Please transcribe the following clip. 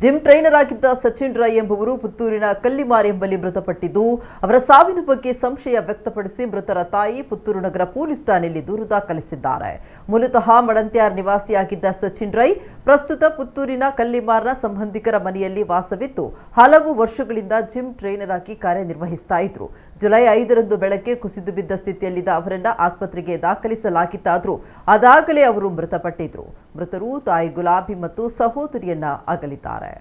Gym trainer ಆಗಿದ್ದ ಸಚಿನ್ ರೈ ಎಂಬುವರು ಪುತ್ತೂರಿನ ಕಲ್ಲಿಮಾರ್ ಎಂಬಲ್ಲಿ ಮೃತಪಟ್ಟಿದ್ದು, ಅವರ ಸಾವಿನ ಬಗ್ಗೆ ಸಂಶಯ ವ್ಯಕ್ತಪಡಿಸಿ ಮೃತರ ತಾಯಿ ಪುತ್ತೂರು ನಗರ ಪೊಲೀಸ್ ಠಾಣೆಯಲ್ಲಿ ದೂರು ದಾಖಲಿಸಿದ್ದಾರೆ. ಮೂಲತಃ ಮಡಂತ್ಯಾರ್ ನಿವಾಸಿಯಾಗಿದ್ದ ಸಚಿನ್ ರೈ ಪ್ರಸ್ತುತ ಪುತ್ತೂರಿನ ಕಲ್ಲಿಮಾರ್ನ ಸಂಬಂಧಿಕರ ಮನೆಯಲ್ಲಿ ವಾಸವಿದ್ದು ಹಲವು ವರ್ಷಗಳಿಂದ ಜಿಮ್ ಟ್ರೈನರ್ ಆಗಿ ಕಾರ್ಯನಿರ್ವಹಿಸ್ತಾ ಇದ್ರು. ಜುಲೈ 5ರಂದು ಬೆಳಗ್ಗೆ ಕುಸಿದು ಬಿದ್ದ ಸ್ಥಿತಿಯಲ್ಲಿದ್ದ ಅವರನ್ನ ಆಸ್ಪತ್ರೆಗೆ ದಾಖಲಿಸಲಾಗಿತ್ತಾದರೂ ಅದಾಗಲೇ ಅವರು ಮೃತಪಟ್ಟಿದ್ರು. ಮೃತರು ತಾಯಿ ಗುಲಾಬಿ ಮತ್ತು ಸಹೋದರಿಯನ್ನ ಅಗಲಿದ್ದಾರೆ.